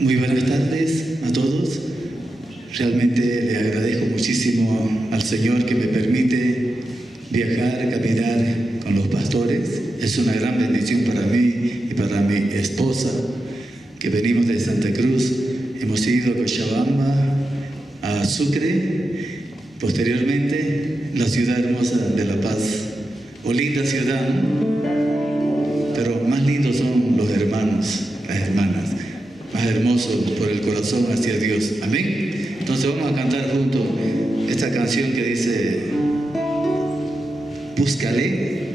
Muy buenas tardes a todos. Realmente le agradezco muchísimo al Señor que me permite viajar, caminar con los pastores. Es una gran bendición para mí y para mi esposa, que venimos de Santa Cruz. Hemos ido a Cochabamba, a Sucre, posteriormente la ciudad hermosa de La Paz. O linda ciudad, pero más lindos son los hermanos, las hermanas. Más hermoso por el corazón hacia Dios. Amén. Entonces vamos a cantar juntos esta canción que dice Búscale,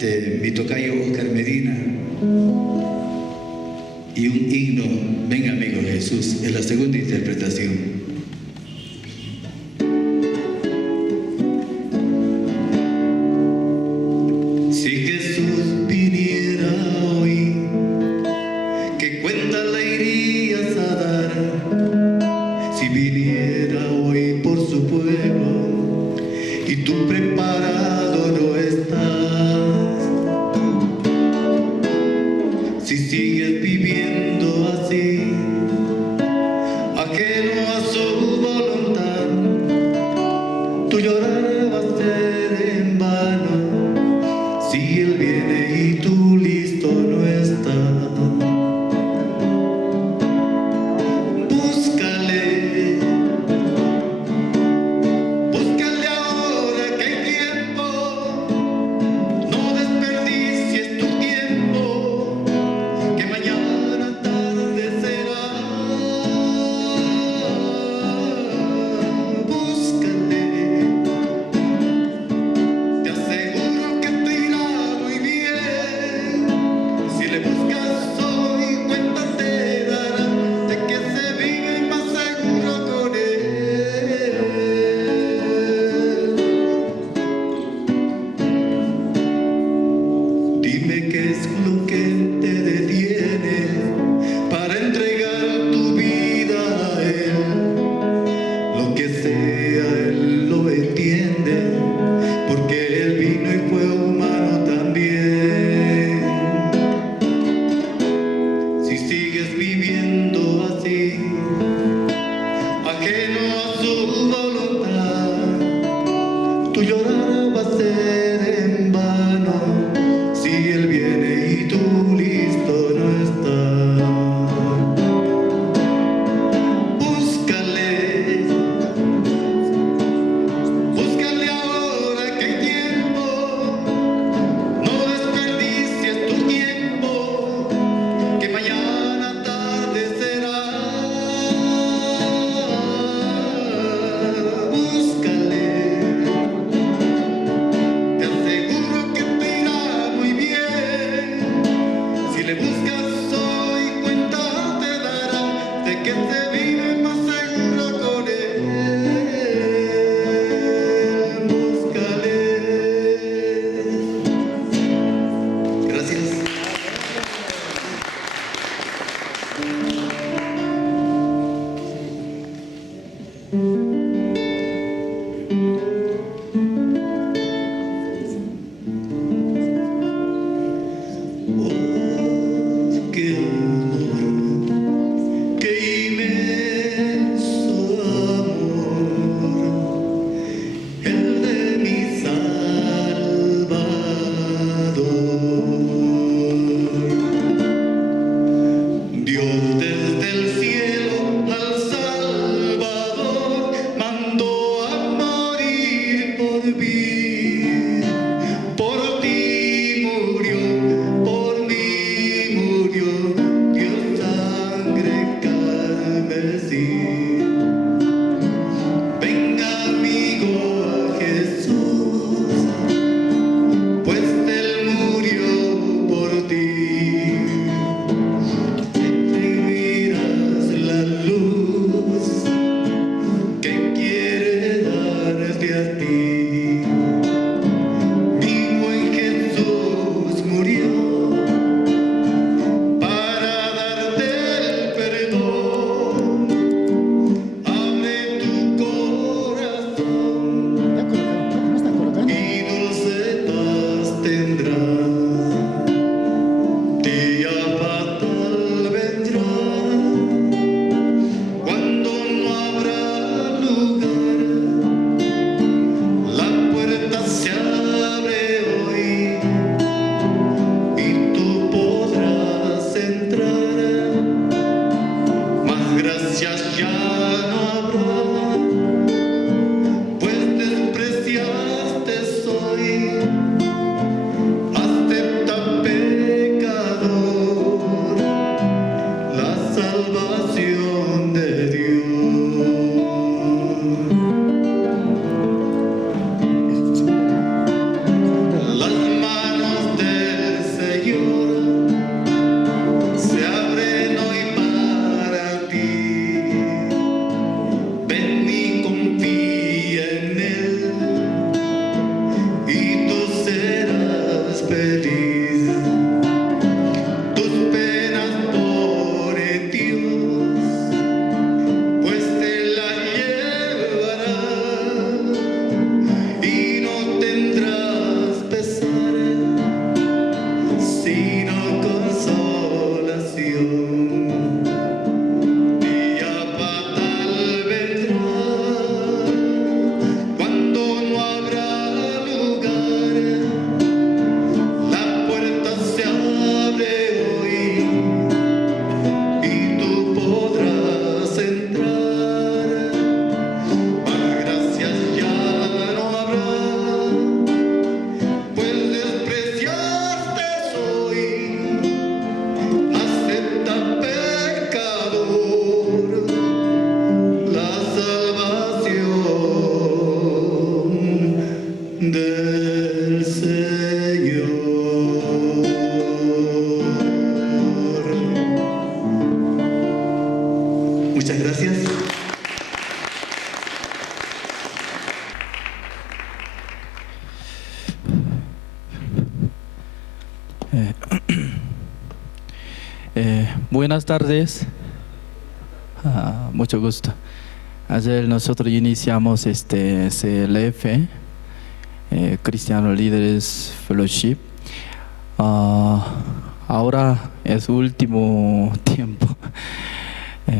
de mi tocayo Oscar Medina, y un himno, Ven amigo Jesús, en la segunda interpretación. Tu llorar va a ser en vano, si Él viene y tú Eh, Buenas tardes. Mucho gusto. Ayer nosotros iniciamos este CLF, Cristiano Líderes Fellowship. Ahora es último tiempo,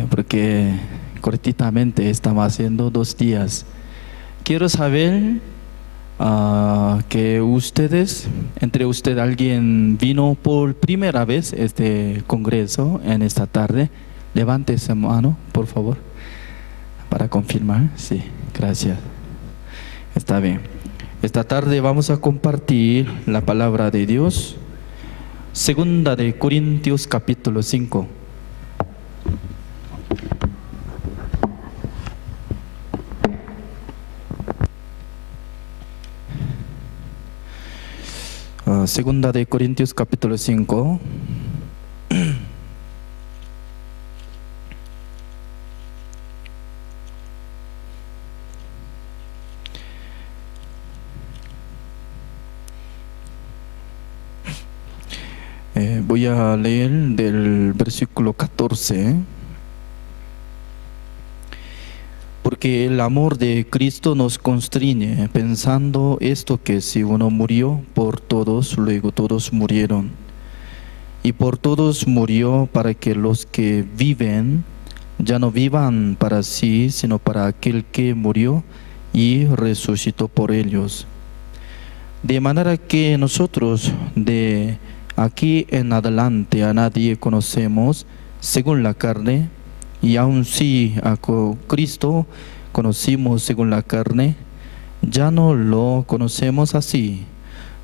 porque cortitamente estamos haciendo 2 días. Quiero saber que entre ustedes alguien vino por primera vez a este congreso en esta tarde. Levante esa mano, por favor, para confirmar. Sí, gracias. Está bien. Esta tarde vamos a compartir la palabra de Dios. Segunda de Corintios capítulo 5. Segunda de Corintios capítulo 5. Voy a leer del versículo 14. Porque el amor de Cristo nos constriñe, pensando esto, que si uno murió por todos, luego todos murieron. Y por todos murió, para que los que viven ya no vivan para sí, sino para aquel que murió y resucitó por ellos. De manera que nosotros de aquí en adelante a nadie conocemos según la carne. Y aun si a Cristo conocimos según la carne, ya no lo conocemos así.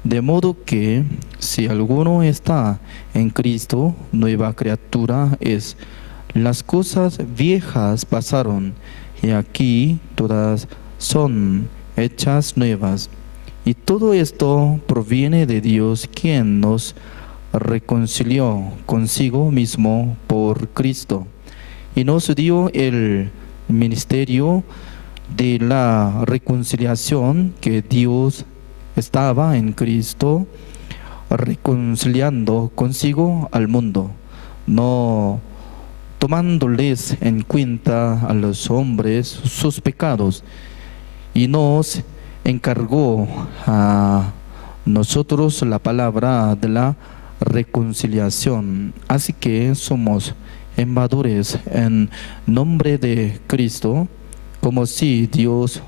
De modo que si alguno está en Cristo, nueva criatura es. Las cosas viejas pasaron, y aquí todas son hechas nuevas. Y todo esto proviene de Dios, quien nos reconcilió consigo mismo por Cristo y nos dio el ministerio de la reconciliación, que Dios estaba en Cristo reconciliando consigo al mundo, no tomándoles en cuenta a los hombres sus pecados, y nos encargó a nosotros la palabra de la reconciliación. Así que somos embajadores en nombre de Cristo, como si Dios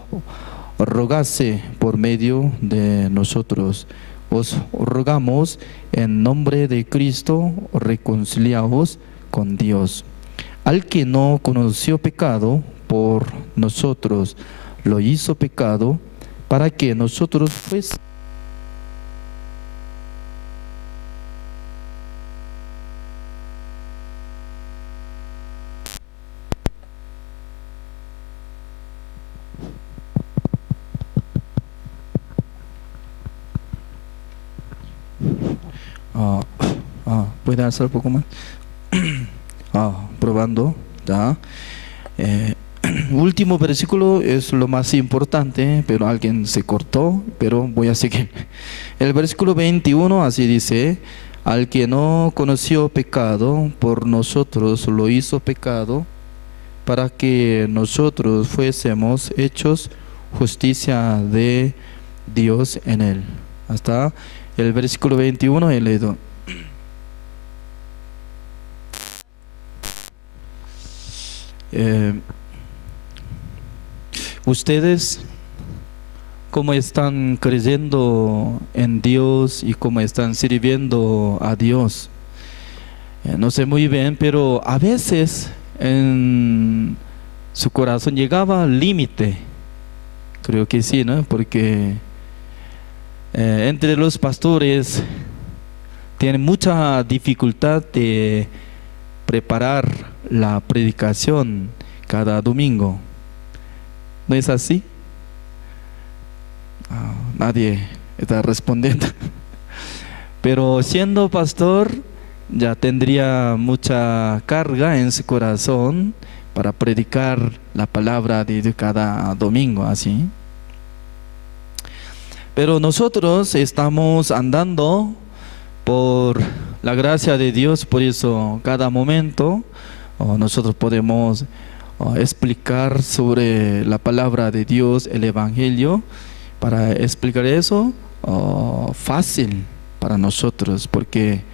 rogase por medio de nosotros. Os rogamos en nombre de Cristo, reconciliaos con Dios. Al que no conoció pecado, por nosotros lo hizo pecado, para que nosotros fuésemos ¿puede hacer un poco más? Probando, ¿ya? Último versículo es lo más importante, pero alguien se cortó, pero voy a seguir. El versículo 21 así dice: al que no conoció pecado, por nosotros lo hizo pecado, para que nosotros fuésemos hechos justicia de Dios en él. Hasta el versículo 21 he leído. Ustedes, ¿cómo están creyendo en Dios y cómo están sirviendo a Dios? No sé muy bien, pero a veces en su corazón llegaba al límite. Creo que sí, ¿no? Porque entre los pastores tienen mucha dificultad de preparar la predicación cada domingo. ¿No es así? Nadie está respondiendo. Pero siendo pastor ya tendría mucha carga en su corazón para predicar la palabra de cada domingo, así. Pero nosotros estamos andando por la gracia de Dios, por eso cada momento nosotros podemos explicar sobre la palabra de Dios, el Evangelio. Para explicar eso, fácil para nosotros, porque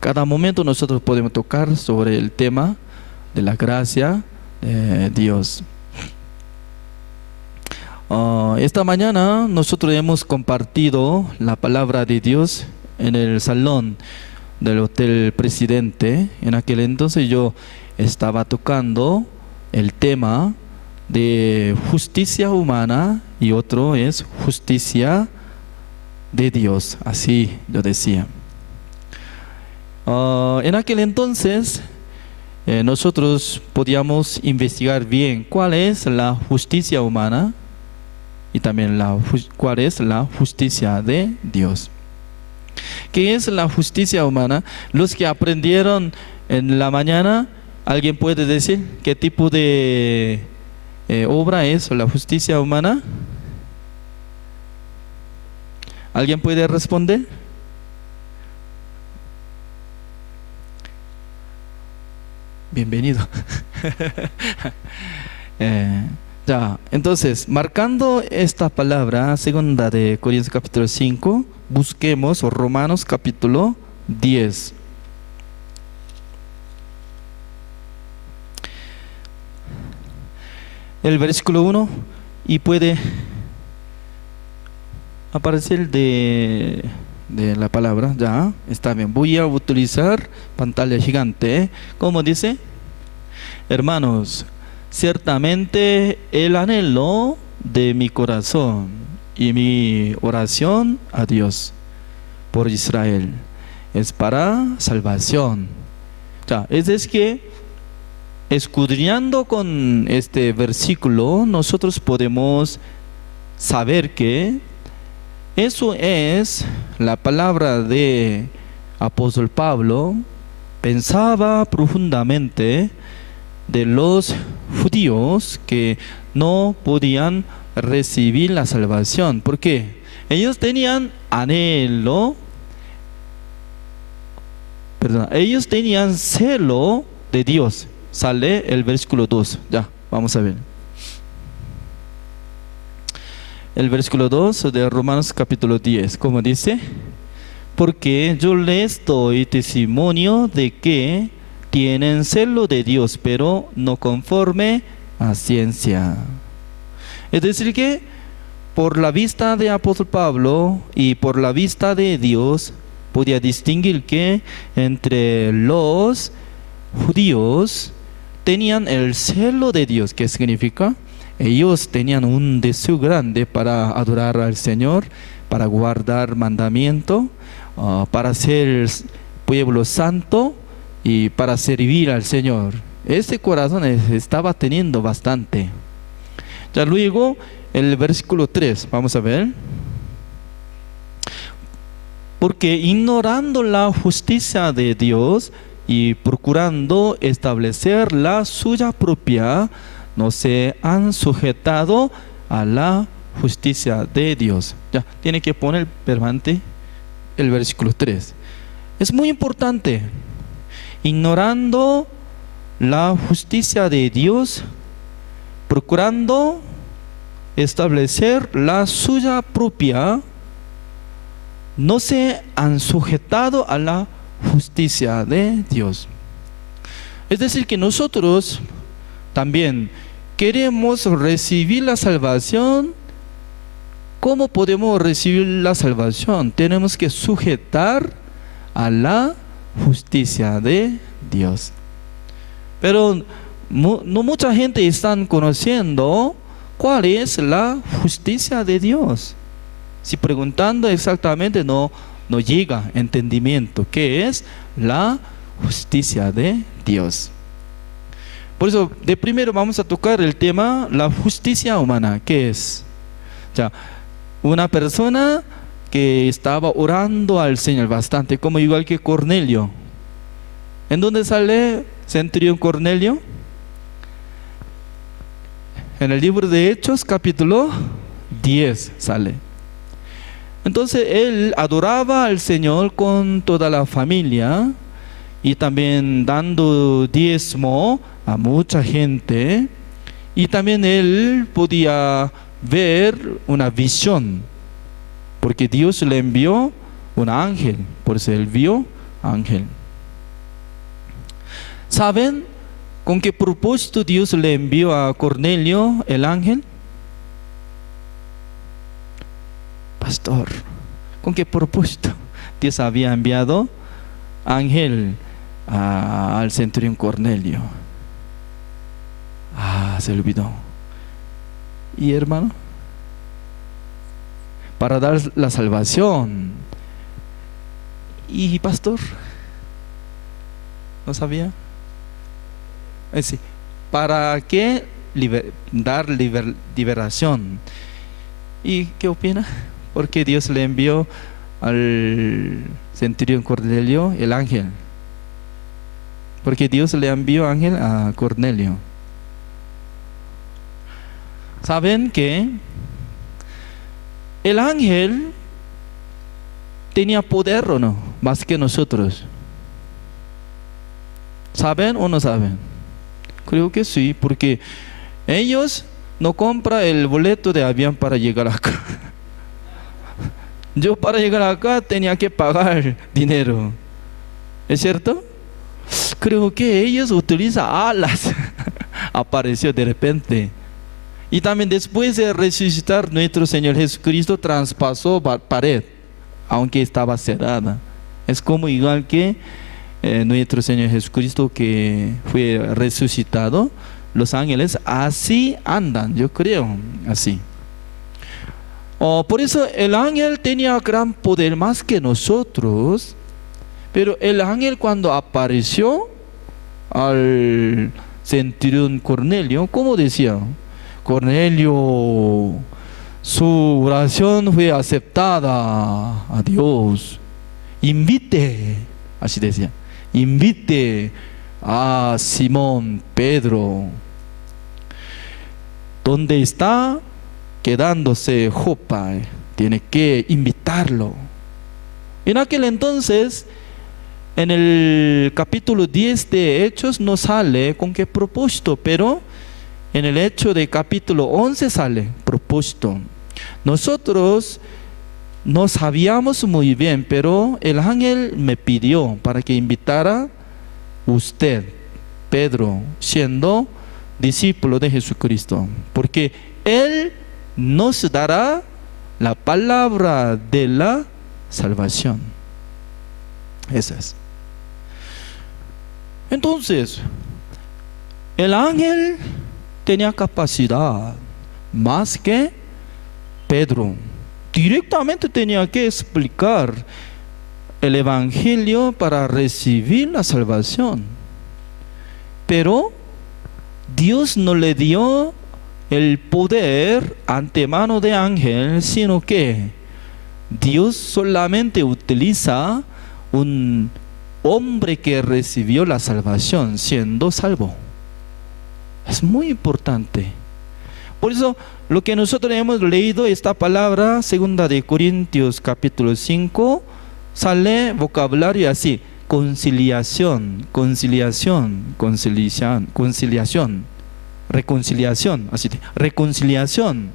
cada momento nosotros podemos tocar sobre el tema de la gracia de Dios. Esta mañana nosotros hemos compartido la palabra de Dios en el salón del Hotel Presidente. En aquel entonces yo estaba tocando el tema de justicia humana y otro es justicia de Dios, así yo decía. En aquel entonces nosotros podíamos investigar bien cuál es la justicia humana y también cuál es la justicia de Dios. ¿Qué es la justicia humana? Los que aprendieron en la mañana, ¿alguien puede decir qué tipo de obra es la justicia humana? ¿Alguien puede responder? Bienvenido. Ya, entonces, marcando esta palabra, segunda de Corintios capítulo 5, busquemos Romanos capítulo 10. El versículo 1, y puede aparecer de la palabra, ya, está bien. Voy a utilizar pantalla gigante. ¿Cómo dice? Hermanos, ciertamente el anhelo de mi corazón y mi oración a Dios por Israel es para salvación. Ya, es decir que escudriñando con este versículo nosotros podemos saber que eso es la palabra de apóstol Pablo. Pensaba profundamente de los judíos que no podían recibir la salvación. ¿Por qué? Ellos tenían anhelo, ellos tenían celo de Dios. Sale el versículo 2. Ya, vamos a ver. El versículo 2 de Romanos capítulo 10. ¿Cómo dice? Porque yo les doy testimonio de que tienen celo de Dios, pero no conforme a ciencia. Es decir que por la vista de apóstol Pablo y por la vista de Dios podía distinguir que entre los judíos tenían el celo de Dios. ¿Qué significa? Ellos tenían un deseo grande para adorar al Señor, para guardar mandamiento, para ser pueblo santo y para servir al Señor. Ese corazón estaba teniendo bastante. Ya luego el versículo 3, vamos a ver. Porque ignorando la justicia de Dios y procurando establecer la suya propia, no se han sujetado a la justicia de Dios. Ya, tiene que poner permanente el versículo 3. Es muy importante. Ignorando la justicia de Dios, procurando establecer la suya propia, no se han sujetado a la justicia de Dios. Es decir que nosotros también queremos recibir la salvación. ¿Cómo podemos recibir la salvación? Tenemos que sujetar a la justicia de Dios. Pero no mucha gente está conociendo cuál es la justicia de Dios. Si preguntando exactamente no llega entendimiento qué es la justicia de Dios. Por eso de primero vamos a tocar el tema la justicia humana. ¿Qué es? Ya, una persona que estaba orando al Señor bastante, como igual que Cornelio. ¿En dónde sale centurión Cornelio? En el libro de Hechos capítulo 10 sale. Entonces él adoraba al Señor con toda la familia y también dando diezmo a mucha gente. Y también él podía ver una visión, porque Dios le envió un ángel, por eso él vio ángel. ¿Saben con qué propósito Dios le envió a Cornelio el ángel? Pastor, ¿con qué propósito Dios había enviado ángel al centurión Cornelio? Se olvidó. ¿Y hermano? Para dar la salvación. ¿Y pastor? ¿No sabía? Sí. ¿Para qué dar liberación? ¿Y qué opina? Porque Dios le envió al centurión Cornelio el ángel. Porque Dios le envió ángel a Cornelio. ¿Saben que el ángel tenía poder o no? Más que nosotros. ¿Saben o no saben? Creo que sí, porque ellos no compran el boleto de avión para llegar acá. Yo para llegar acá tenía que pagar dinero. ¿Es cierto? Creo que ellos utilizan alas. Apareció de repente. Y también después de resucitar, nuestro Señor Jesucristo traspasó pared, aunque estaba cerrada. Es como igual que nuestro Señor Jesucristo que fue resucitado. Los ángeles así andan, yo creo, así. Por eso el ángel tenía gran poder más que nosotros. Pero el ángel cuando apareció al centurión Cornelio, ¿cómo decía? Cornelio, su oración fue aceptada a Dios. Invite, así decía, invite a Simón Pedro. ¿Dónde está? Quedándose Jopa. Tiene que invitarlo. En aquel entonces, en el capítulo 10 de Hechos no sale con qué propósito, pero en el hecho de capítulo 11 sale propósito. Nosotros no sabíamos muy bien, pero el ángel me pidió para que invitara usted, Pedro, siendo discípulo de Jesucristo, porque Él nos dará la palabra de la salvación. Esa es. Entonces, el ángel tenía capacidad más que Pedro. Directamente tenía que explicar el evangelio para recibir la salvación. Pero Dios no le dio el poder antemano de ángel, sino que Dios solamente utiliza un hombre que recibió la salvación siendo salvo. Es muy importante. Por eso lo que nosotros hemos leído, esta palabra, 2 de Corintios capítulo 5, sale vocabulario así: conciliación, conciliación, conciliación, conciliación, reconciliación, así, reconciliación.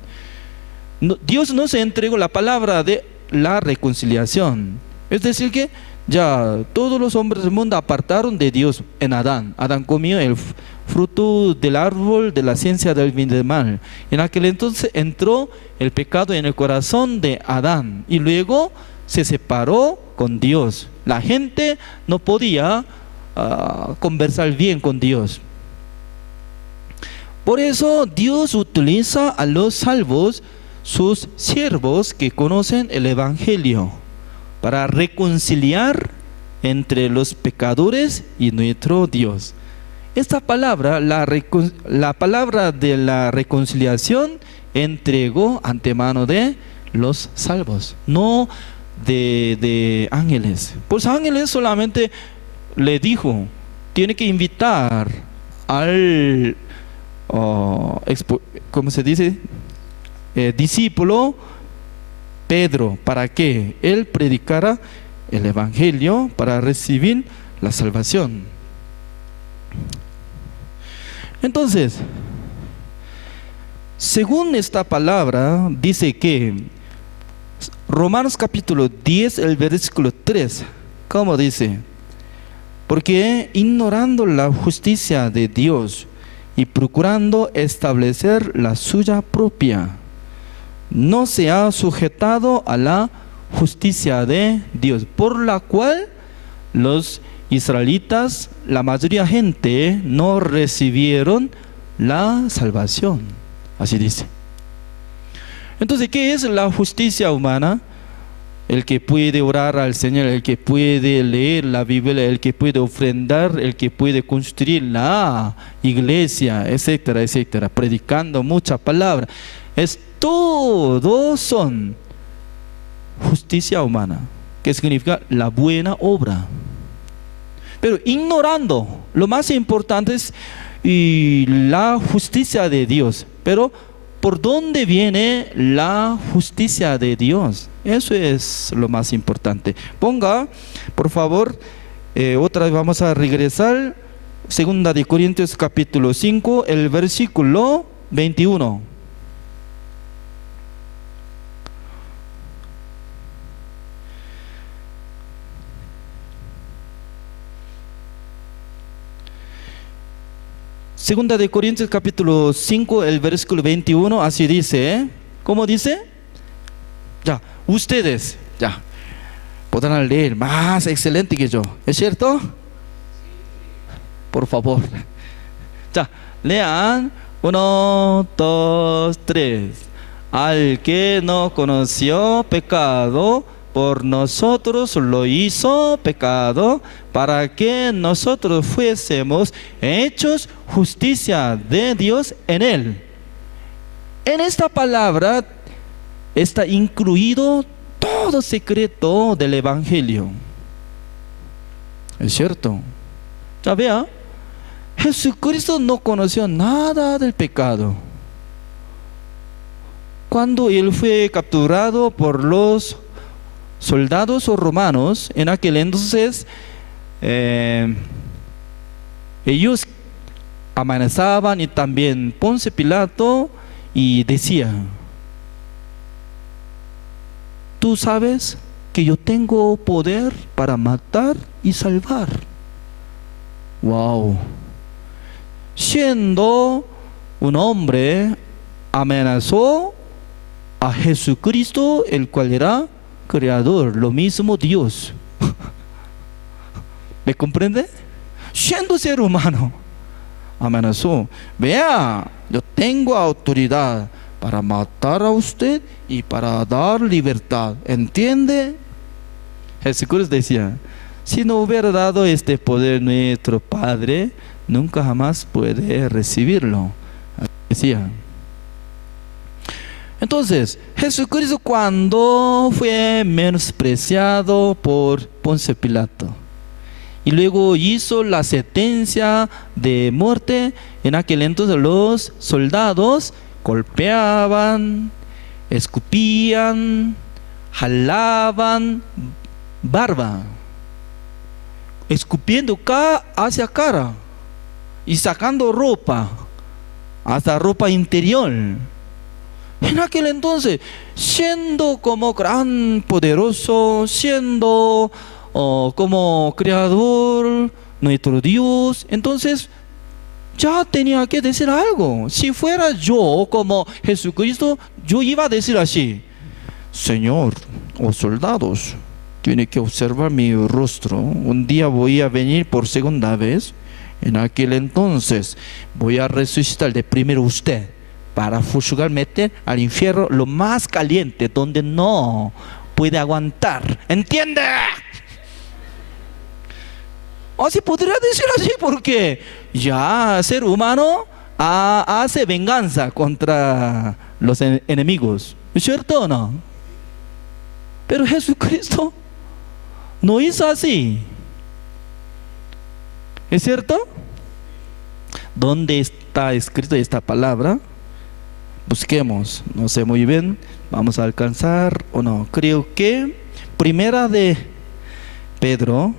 Dios nos entregó la palabra de la reconciliación. Es decir que ya todos los hombres del mundo apartaron de Dios en Adán. Adán comió el fruto del árbol de la ciencia del bien y del mal. En aquel entonces entró el pecado en el corazón de Adán y luego se separó con Dios. La gente no podía conversar bien con Dios. Por eso Dios utiliza a los salvos, sus siervos que conocen el evangelio, para reconciliar entre los pecadores y nuestro Dios. Esta palabra, la palabra de la reconciliación, entregó antemano de los salvos, no de ángeles. Pues ángeles solamente le dijo, tiene que invitar al, ¿cómo se dice? Discípulo Pedro, para que él predicara el Evangelio para recibir la salvación. Entonces, según esta palabra, dice que Romanos capítulo 10, el versículo 3, ¿cómo dice? Porque ignorando la justicia de Dios y procurando establecer la suya propia, no se ha sujetado a la justicia de Dios, por la cual los israelitas, la mayoría de gente, no recibieron la salvación. Así dice. Entonces, ¿qué es la justicia humana? El que puede orar al Señor, el que puede leer la Biblia, el que puede ofrendar, el que puede construir la iglesia, etcétera, etcétera, predicando mucha palabra. Todos son justicia humana, que significa la buena obra. Pero ignorando, lo más importante es la justicia de Dios. Pero ¿por dónde viene la justicia de Dios? Eso es lo más importante. Ponga, por favor, otra vez vamos a regresar. 2 de Corintios capítulo 5, el versículo 21. Segunda de Corintios capítulo 5, el versículo 21, así dice, ¿eh? ¿Cómo dice? Ya, ustedes, ya, podrán leer más excelente que yo, ¿es cierto? Por favor. Ya, lean, 1, 2, 3. Al que no conoció pecado, por nosotros lo hizo pecado, para que nosotros fuésemos hechos justicia de Dios en él. En esta palabra está incluido todo secreto del Evangelio. ¿Es cierto? Ya vea, Jesucristo no conoció nada del pecado. Cuando él fue capturado por los soldados romanos, en aquel entonces ellos amenazaban, y también Ponce Pilato, y decía: tú sabes que yo tengo poder para matar y salvar. Wow. Siendo un hombre, amenazó a Jesucristo, el cual era creador, lo mismo Dios. ¿Me comprende? Siendo ser humano, amenazó: vea, yo tengo autoridad para matar a usted y para dar libertad. ¿Entiende? Jesucristo decía: si no hubiera dado este poder nuestro Padre, nunca jamás puede recibirlo. Decía. Entonces, Jesucristo, cuando fue menospreciado por Ponce Pilato y luego hizo la sentencia de muerte, en aquel entonces los soldados golpeaban, escupían, jalaban barba, escupiendo hacia cara y sacando ropa, hasta ropa interior. En aquel entonces, siendo como gran poderoso, siendo como creador, nuestro Dios, entonces ya tenía que decir algo. Si fuera yo como Jesucristo, yo iba a decir así: Señor, soldados, tiene que observar mi rostro. Un día voy a venir por segunda vez. En aquel entonces voy a resucitar de primero usted, para juzgar, meter al infierno lo más caliente, donde no puede aguantar. ¿Entiende? Así podría decir así, porque ya ser humano hace venganza contra los enemigos. ¿Es cierto o no? Pero Jesucristo no hizo así. ¿Es cierto? ¿Dónde está escrito esta palabra? Busquemos, no sé muy bien, ¿Vamos a alcanzar o no? Creo que Primera de Pedro,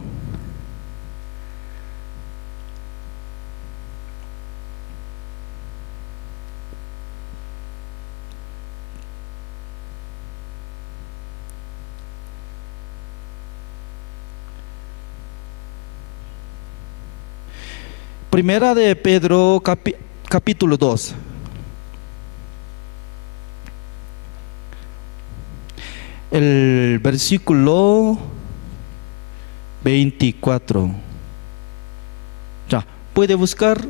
Primera de Pedro, capítulo 2. El versículo 24. Ya, puede buscar.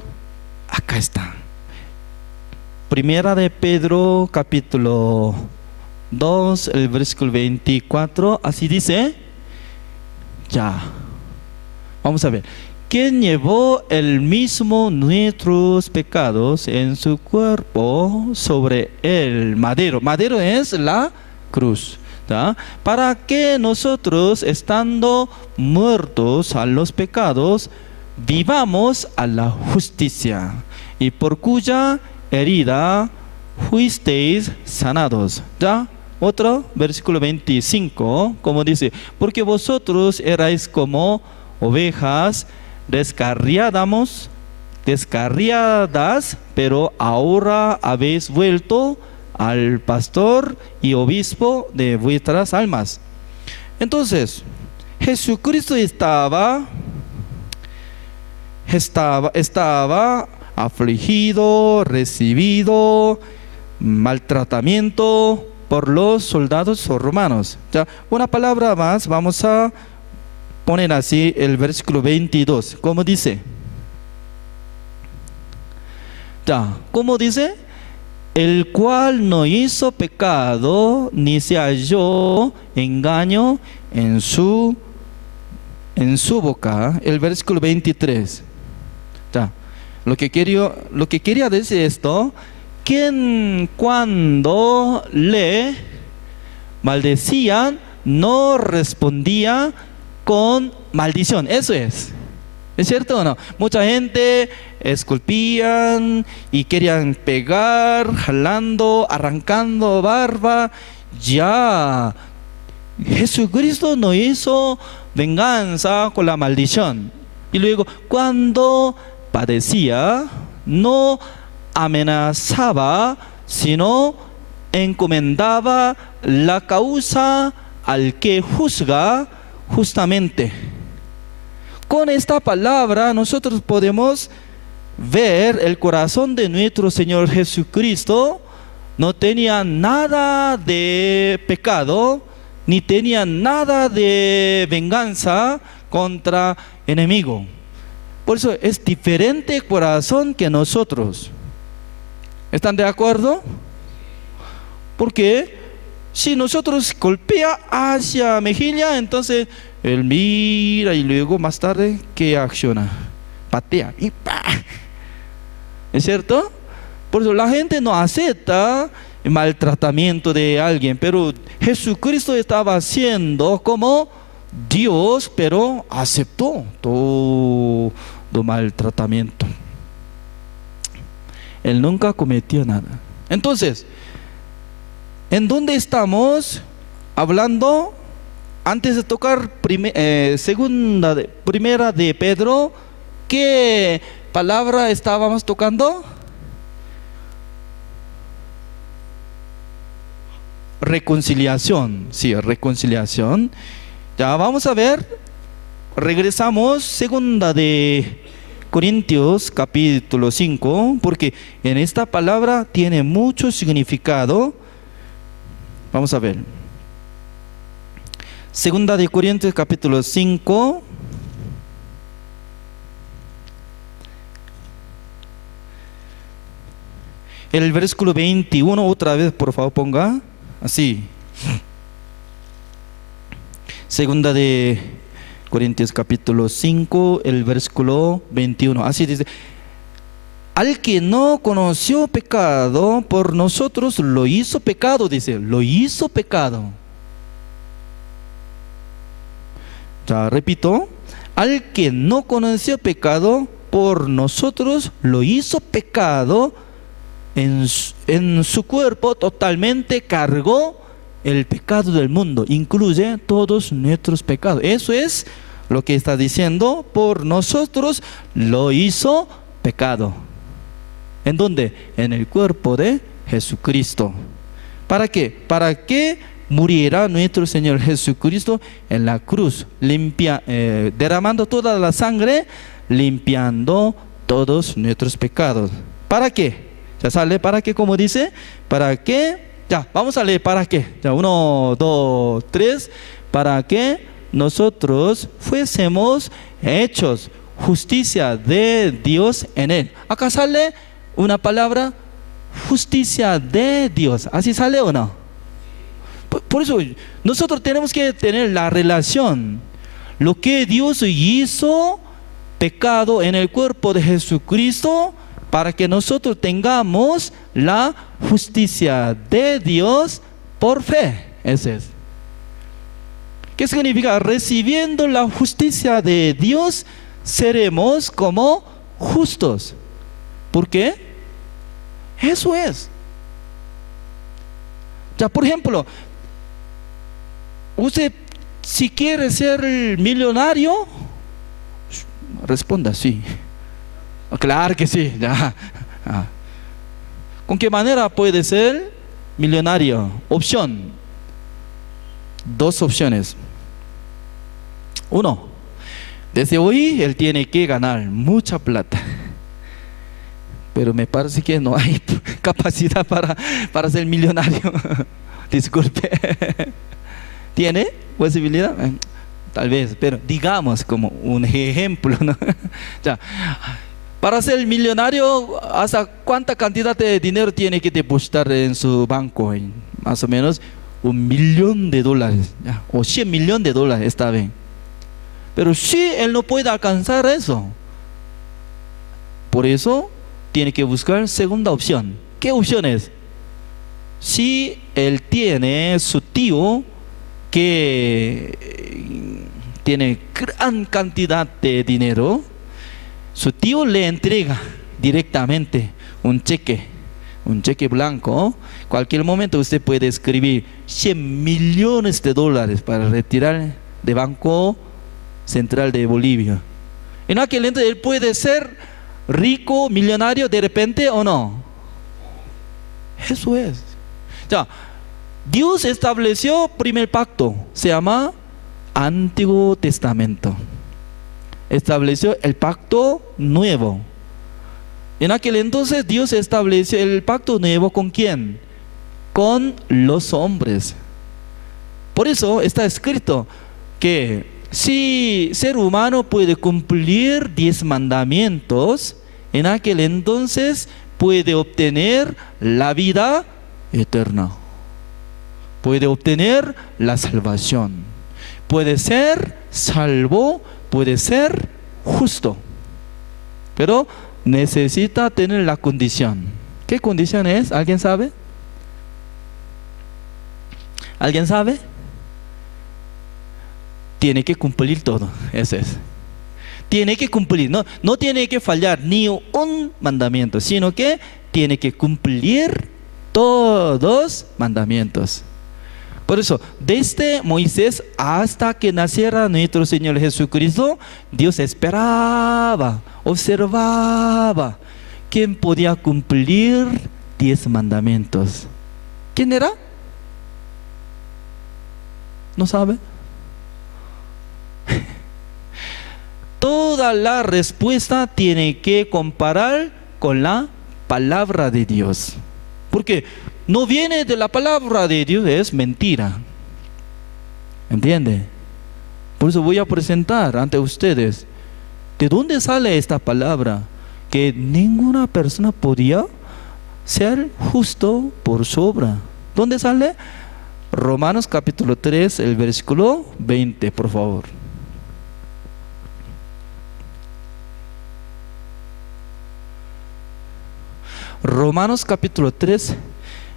Acá está. Primera de Pedro, capítulo 2, el versículo 24. Así dice. Ya. Vamos a ver. ¿Quién llevó el mismo nuestros pecados en su cuerpo sobre el madero? Madero es la cruz. ¿Da? Para que nosotros, estando muertos a los pecados, vivamos a la justicia, y por cuya herida fuisteis sanados. ¿Ya? Otro, versículo 25, como dice, porque vosotros erais como ovejas descarriadas, pero ahora habéis vuelto al pastor y obispo de vuestras almas. Entonces, Jesucristo estaba afligido, recibido maltratamiento por los soldados romanos. Ya, una palabra más, vamos a poner así el versículo 22. ¿Cómo dice? Ya, ¿cómo dice? El cual no hizo pecado, ni se halló engaño en su boca. El versículo 23. Ya. Lo que quería decir esto, quien cuando le maldecían, no respondía con maldición. Eso es. ¿Es cierto o no? Mucha gente esculpían y querían pegar, jalando, arrancando barba. Ya, Jesucristo no hizo venganza con la maldición. Y luego, cuando padecía, no amenazaba, sino encomendaba la causa al que juzga justamente. Con esta palabra nosotros podemos ver el corazón de nuestro Señor Jesucristo. No tenía nada de pecado, ni tenía nada de venganza contra enemigo. Por eso es diferente corazón que nosotros. ¿Están de acuerdo? Porque si nosotros golpea hacia mejilla, entonces él mira y luego más tarde, ¿qué acciona? Patea y ¡pah! ¿Es cierto? Por eso la gente no acepta el maltratamiento de alguien, pero Jesucristo estaba haciendo como Dios, pero aceptó todo maltratamiento. Él nunca cometió nada. Entonces, ¿en dónde estamos hablando? Antes de tocar Primera de Pedro, ¿qué palabra estábamos tocando? Reconciliación. Sí, reconciliación. Ya vamos a ver. Regresamos, Segunda de Corintios, capítulo 5, porque en esta palabra tiene mucho significado. Vamos a ver. Segunda de Corintios, capítulo 5. El versículo 21, otra vez, por favor, ponga. Así. Segunda de Corintios, capítulo 5, el versículo 21. Así dice. Al que no conoció pecado, por nosotros lo hizo pecado, dice. Lo hizo pecado. Ya repito, al que no conoció pecado, por nosotros lo hizo pecado, en su cuerpo totalmente cargó el pecado del mundo, incluye todos nuestros pecados. Eso es lo que está diciendo, por nosotros lo hizo pecado. ¿En dónde? En el cuerpo de Jesucristo. ¿Para qué? Para que muriera nuestro Señor Jesucristo en la cruz, derramando toda la sangre, limpiando todos nuestros pecados. ¿Para qué? ¿Ya sale? ¿Para qué? Como dice, ¿para qué? Ya, vamos a leer ¿para qué? Ya, 1, 2, 3. Para que nosotros fuésemos hechos justicia de Dios en Él. Acá sale una palabra, justicia de Dios. ¿Así sale o no? Por eso nosotros tenemos que tener la relación. Lo que Dios hizo pecado en el cuerpo de Jesucristo, para que nosotros tengamos la justicia de Dios por fe. Ese es. ¿Qué significa? Recibiendo la justicia de Dios, seremos como justos. ¿Por qué? Eso es. Ya, por ejemplo, usted si quiere ser millonario, responda sí. Claro que sí. Ya. ¿Con qué manera puede ser millonario? Opción. 2 opciones. 1. Desde hoy él tiene que ganar mucha plata. Pero me parece que no hay capacidad para ser millonario. Disculpe. ¿Tiene posibilidad? Tal vez, pero digamos como un ejemplo, ¿no? Ya. Para ser millonario, ¿hasta cuánta cantidad de dinero tiene que depositar en su banco? Más o menos $1.000.000, ¿ya? O $100.000.000 está bien. Pero si él no puede alcanzar eso, por eso tiene que buscar segunda opción. ¿Qué opción es? Si él tiene su tío que tiene gran cantidad de dinero, su tío le entrega directamente un cheque blanco. Cualquier momento usted puede escribir $100 millones para retirar del Banco Central de Bolivia. En aquel entonces él puede ser rico, millonario de repente o no. Eso es. Ya, Dios estableció primer pacto, se llama Antiguo Testamento. Estableció el pacto nuevo. En aquel entonces Dios estableció el pacto nuevo ¿con quién? Con los hombres. Por eso está escrito que si ser humano puede cumplir 10 mandamientos, en aquel entonces puede obtener la vida eterna, puede obtener la salvación, puede ser salvo, puede ser justo, pero necesita tener la condición. ¿Qué condición es? ¿Alguien sabe? ¿Alguien sabe? Tiene que cumplir todo. Eso es. Tiene que cumplir, no tiene que fallar ni un mandamiento, sino que tiene que cumplir todos mandamientos. Por eso, desde Moisés hasta que naciera nuestro Señor Jesucristo, Dios esperaba, observaba quién podía cumplir 10 mandamientos. ¿Quién era? ¿No sabe? Toda la respuesta tiene que comparar con la palabra de Dios. Porque no viene de la palabra de Dios, es mentira. ¿Entiende? Por eso voy a presentar ante ustedes de dónde sale esta palabra, que ninguna persona podía ser justo por su obra. ¿Dónde sale? Romanos capítulo 3, el versículo 20, por favor. Romanos capítulo 3,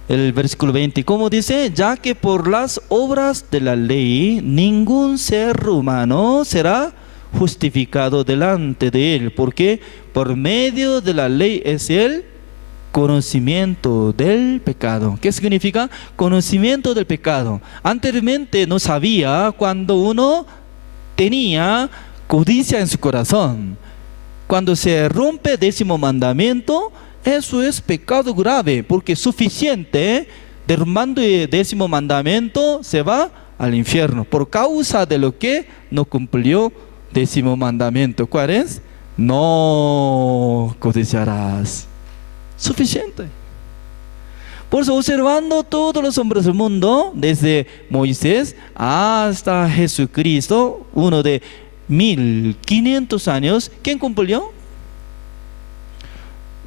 el versículo 20, ¿cómo dice? Ya que por las obras de la ley ningún ser humano será justificado delante de él, porque por medio de la ley es el conocimiento del pecado. ¿Qué significa? Conocimiento del pecado. Anteriormente no sabía cuando uno tenía codicia en su corazón. Cuando se rompe el 10º mandamiento, eso es pecado grave, porque suficiente derrumando el 10º mandamiento se va al infierno por causa de lo que no cumplió 10º mandamiento. ¿Cuál es? No codiciarás. Suficiente. Por eso, observando todos los hombres del mundo, desde Moisés hasta Jesucristo, uno de 1500 años, ¿quién cumplió?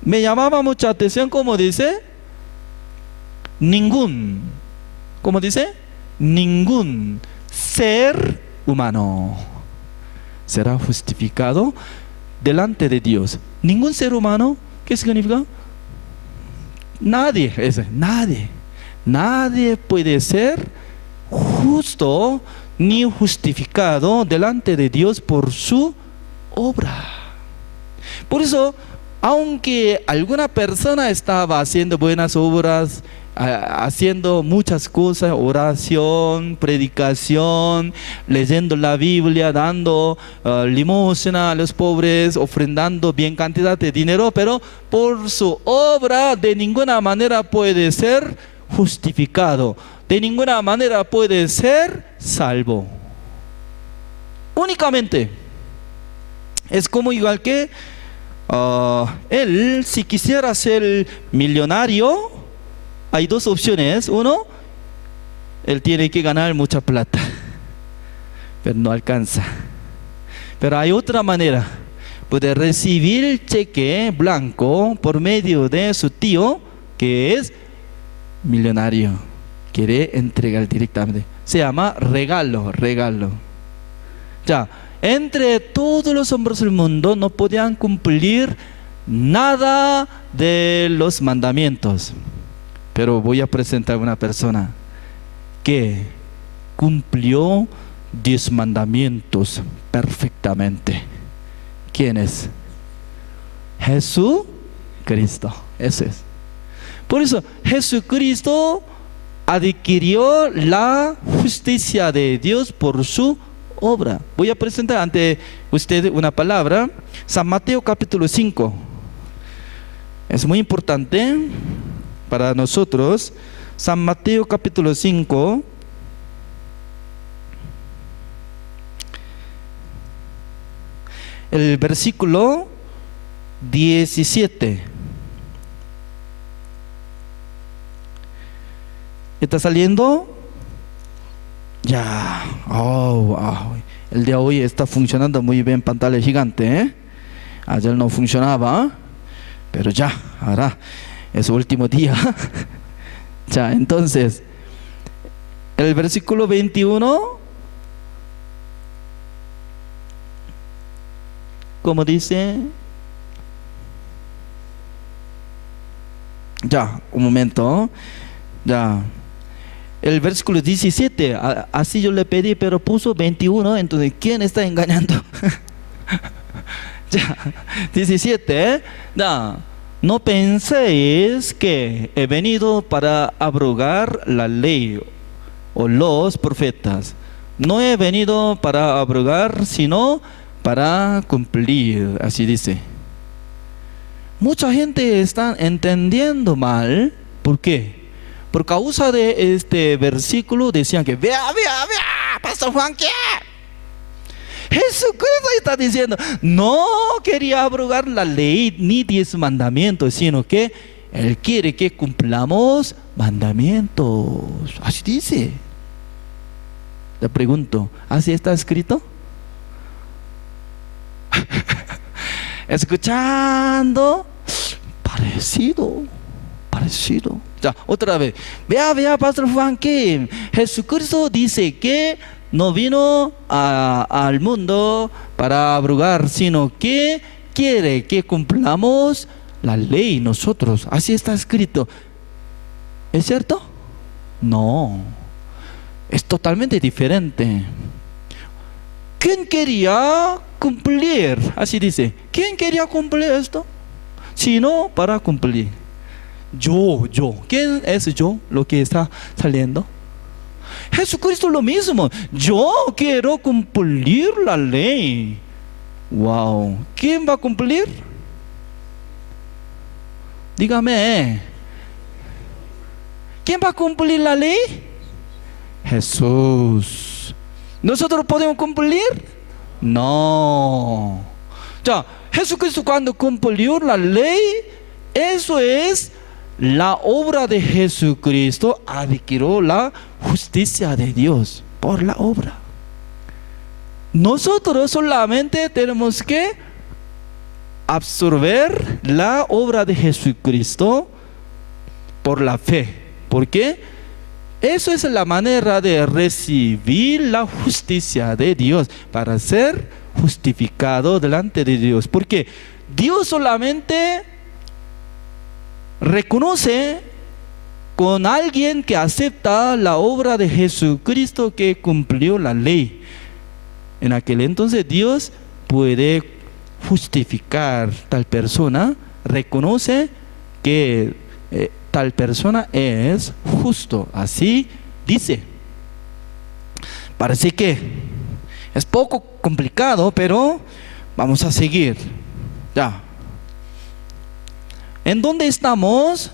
Me llamaba mucha atención como dice, ¿cómo dice? Ningún ser humano será justificado delante de Dios. Ningún ser humano, ¿qué significa? Nadie puede ser justo ni justificado delante de Dios por su obra. Por eso, aunque alguna persona estaba haciendo buenas obras, haciendo muchas cosas, oración, predicación, leyendo la Biblia, dando limosna a los pobres, ofrendando bien cantidad de dinero, pero por su obra de ninguna manera puede ser justificado, de ninguna manera puede ser salvo. Únicamente es como igual que él, si quisiera ser millonario, hay dos opciones. Uno, él tiene que ganar mucha plata, pero no alcanza. Pero hay otra manera, puede recibir cheque blanco por medio de su tío, que es millonario, quiere entregar directamente. Se llama regalo. Ya, entre todos los hombres del mundo no podían cumplir nada de los mandamientos. Pero voy a presentar a una persona que cumplió 10 mandamientos perfectamente. ¿Quién es? Jesucristo. Ese es. Por eso Jesucristo adquirió la justicia de Dios por su obra. Voy a presentar ante ustedes una palabra. San Mateo capítulo 5. Es muy importante para nosotros. San Mateo capítulo 5. El versículo 17. ¿Está saliendo? Ya. El de hoy está funcionando muy bien, pantalla gigante, ¿eh? Ayer no funcionaba, pero ya, ahora es último día. Ya, entonces, el versículo 21, ¿cómo dice? Ya, un momento. Ya. El versículo 17, así yo le pedí, pero puso 21, entonces, ¿quién está engañando? Ya, 17, no penséis que he venido para abrogar la ley o los profetas. No he venido para abrogar, sino para cumplir, así dice. Mucha gente está entendiendo mal. ¿Por qué? Por causa de este versículo decían que vea, Pastor Juan, ¿qué? Jesucristo está diciendo, no quería abrogar la ley ni 10 mandamientos, sino que Él quiere que cumplamos mandamientos. Así dice. Le pregunto, ¿así está escrito? Escuchando, parecido. Ya, otra vez. Vea, Pastor Juan, que Jesucristo dice que no vino al mundo para abrogar, sino que quiere que cumplamos la ley nosotros. Así está escrito. ¿Es cierto? No. Es totalmente diferente. ¿Quién quería cumplir? Así dice. ¿Quién quería cumplir esto? Sino para cumplir. Yo. ¿Quién es yo? Lo que está saliendo. Jesucristo lo mismo. Yo quiero cumplir la ley. Wow. ¿Quién va a cumplir? Dígame. ¿Quién va a cumplir la ley? Jesús. ¿Nosotros podemos cumplir? No. Ya, Jesucristo cuando cumplió la ley, eso es la obra de Jesucristo, adquirió la justicia de Dios por la obra. Nosotros solamente tenemos que absorber la obra de Jesucristo por la fe. ¿Por qué? Eso es la manera de recibir la justicia de Dios, para ser justificado delante de Dios. Porque Dios solamente reconoce con alguien que acepta la obra de Jesucristo que cumplió la ley. En aquel entonces Dios puede justificar tal persona, reconoce que tal persona es justo. Así dice. Parece que es poco complicado, pero vamos a seguir. Ya. ¿En dónde estamos?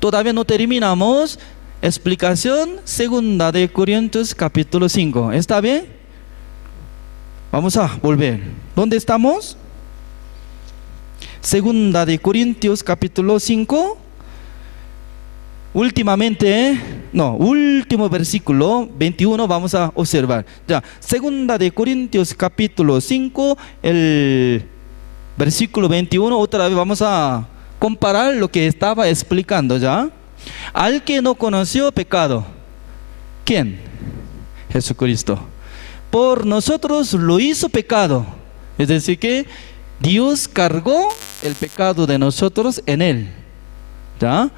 Todavía no terminamos. Explicación segunda de Corintios capítulo 5. ¿Está bien? Vamos a volver. ¿Dónde estamos? Segunda de Corintios capítulo 5. Último versículo 21 vamos a observar. Ya, segunda de Corintios capítulo 5, el versículo 21, otra vez vamos a comparar lo que estaba explicando ya. Al que no conoció pecado, ¿quién? Jesucristo. Por nosotros lo hizo pecado. Es decir que Dios cargó el pecado de nosotros en él. ¿Ya?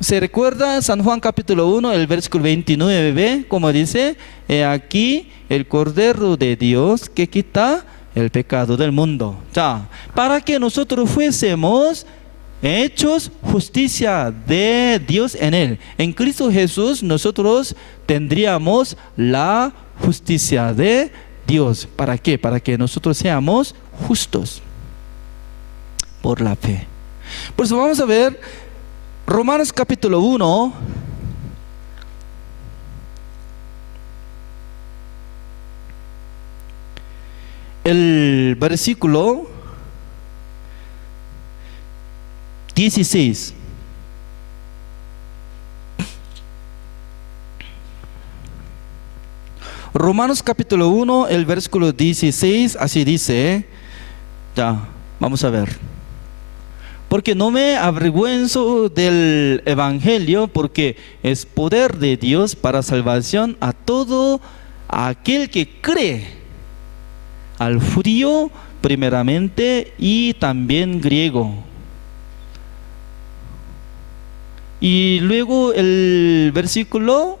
¿Se recuerda San Juan capítulo 1, el versículo 29b? Como dice, he aquí el Cordero de Dios que quita el pecado del mundo. Ya, para que nosotros fuésemos hechos justicia de Dios en él. En Cristo Jesús nosotros tendríamos la justicia de Dios. ¿Para qué? Para que nosotros seamos justos por la fe. Por eso vamos a ver Romanos capítulo 1, el versículo 16. Romanos capítulo 1, el versículo 16, así dice. Ya, vamos a ver. Porque no me avergüenzo del evangelio, porque es poder de Dios para salvación a todo aquel que cree, al judío primeramente y también griego. Y luego el versículo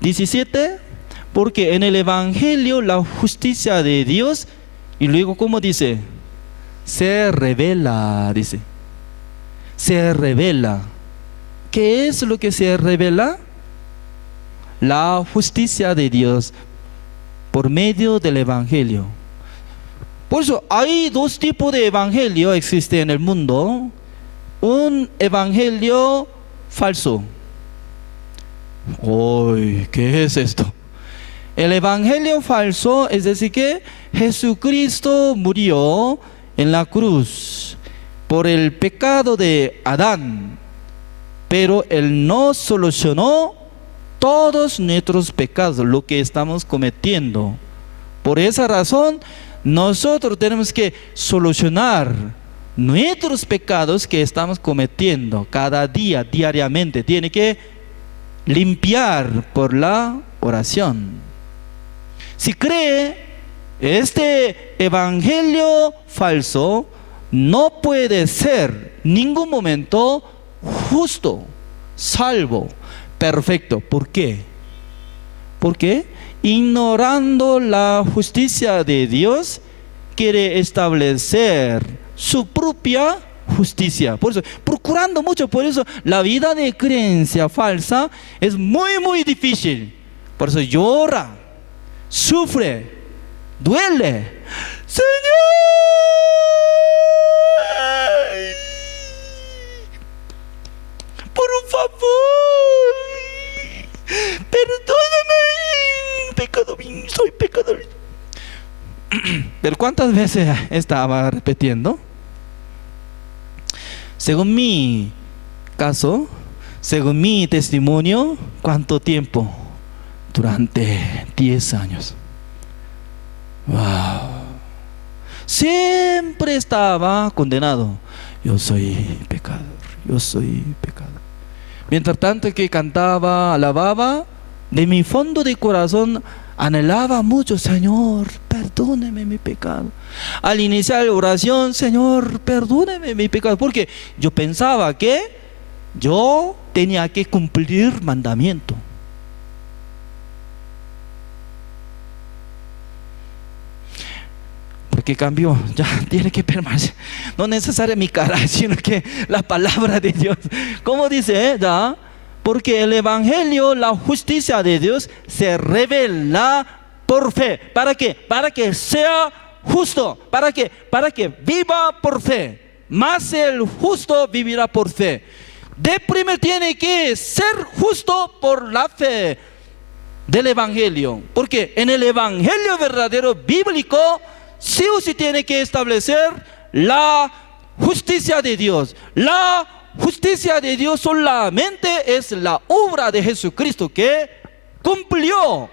17, porque en el evangelio la justicia de Dios, y luego ¿cómo dice? Se revela, dice. Se revela. ¿Qué es lo que se revela? La justicia de Dios por medio del evangelio. Por eso hay dos tipos de evangelio existen en el mundo. Un evangelio falso. Uy, ¿qué es esto? El evangelio falso es decir que Jesucristo murió en la cruz por el pecado de Adán, pero Él no solucionó todos nuestros pecados, lo que estamos cometiendo. Por esa razón, nosotros tenemos que solucionar nuestros pecados que estamos cometiendo cada día, diariamente. Tiene que limpiar por la oración. Si cree este evangelio falso, no puede ser ningún momento justo, salvo, perfecto. ¿Por qué? Porque ignorando la justicia de Dios, quiere establecer su propia justicia. Por eso, procurando mucho, por eso la vida de creencia falsa es muy, muy difícil. Por eso llora, sufre, duele. Señor, por favor, perdóname, pecado, soy pecador. Pero ¿cuántas veces estaba repitiendo? Según mi caso, según mi testimonio, ¿cuánto tiempo? Durante 10 años. Wow. Siempre estaba condenado. Yo soy pecador, yo soy pecador. Mientras tanto que cantaba, alababa, de mi fondo de corazón anhelaba mucho: Señor, perdóneme mi pecado. Al iniciar la oración: Señor, perdóneme mi pecado, porque yo pensaba que yo tenía que cumplir mandamiento. Porque cambió, ya tiene que permanecer. No necesaria mi cara, sino que la palabra de Dios. ¿Cómo dice? ¿Ya? Porque el evangelio, la justicia de Dios, se revela por fe. ¿Para qué? Para que sea justo. ¿Para qué? Para que viva por fe. Más el justo vivirá por fe. De primero tiene que ser justo por la fe del evangelio. Porque en el evangelio verdadero bíblico, sí o sí tiene que establecer la justicia de Dios. La justicia de Dios solamente es la obra de Jesucristo, que cumplió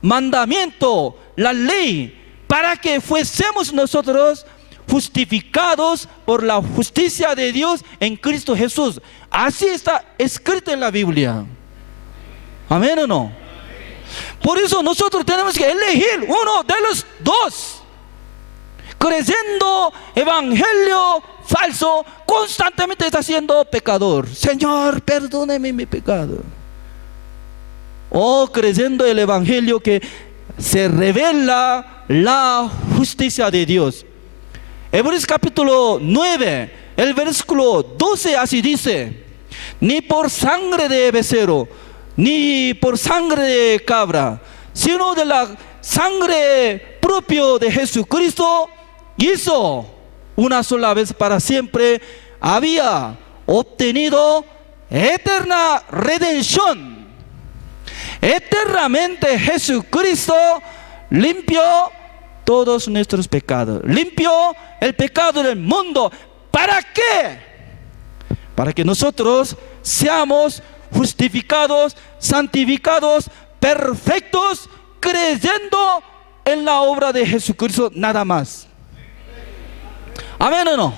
mandamiento, la ley, para que fuésemos nosotros justificados por la justicia de Dios en Cristo Jesús. Así está escrito en la Biblia. ¿Amén o no? Por eso nosotros tenemos que elegir uno de los dos. Creyendo evangelio falso, constantemente está siendo pecador. Señor, perdóneme mi pecado. O creyendo el evangelio que se revela la justicia de Dios. Hebreos capítulo 9, el versículo 12 así dice: ni por sangre de becerro, ni por sangre de cabra, sino de la sangre propia de Jesucristo, hizo una sola vez para siempre, había obtenido eterna redención. Eternamente Jesucristo limpió todos nuestros pecados, limpió el pecado del mundo. ¿Para qué? Para que nosotros seamos justificados, santificados, perfectos, creyendo en la obra de Jesucristo, nada más. ¿Amén o no?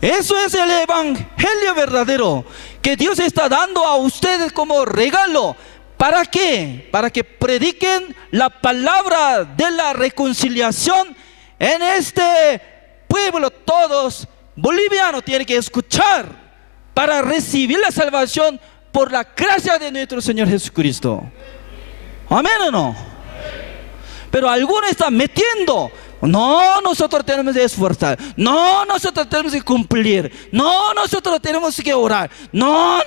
Eso es el evangelio verdadero que Dios está dando a ustedes como regalo. ¿Para qué? Para que prediquen la palabra de la reconciliación en este pueblo. Todos bolivianos tienen que escuchar para recibir la salvación por la gracia de nuestro Señor Jesucristo. ¿Amén o no? Pero algunos están metiendo: no, nosotros tenemos que esforzar. No, nosotros tenemos que cumplir. No, nosotros tenemos que orar. No.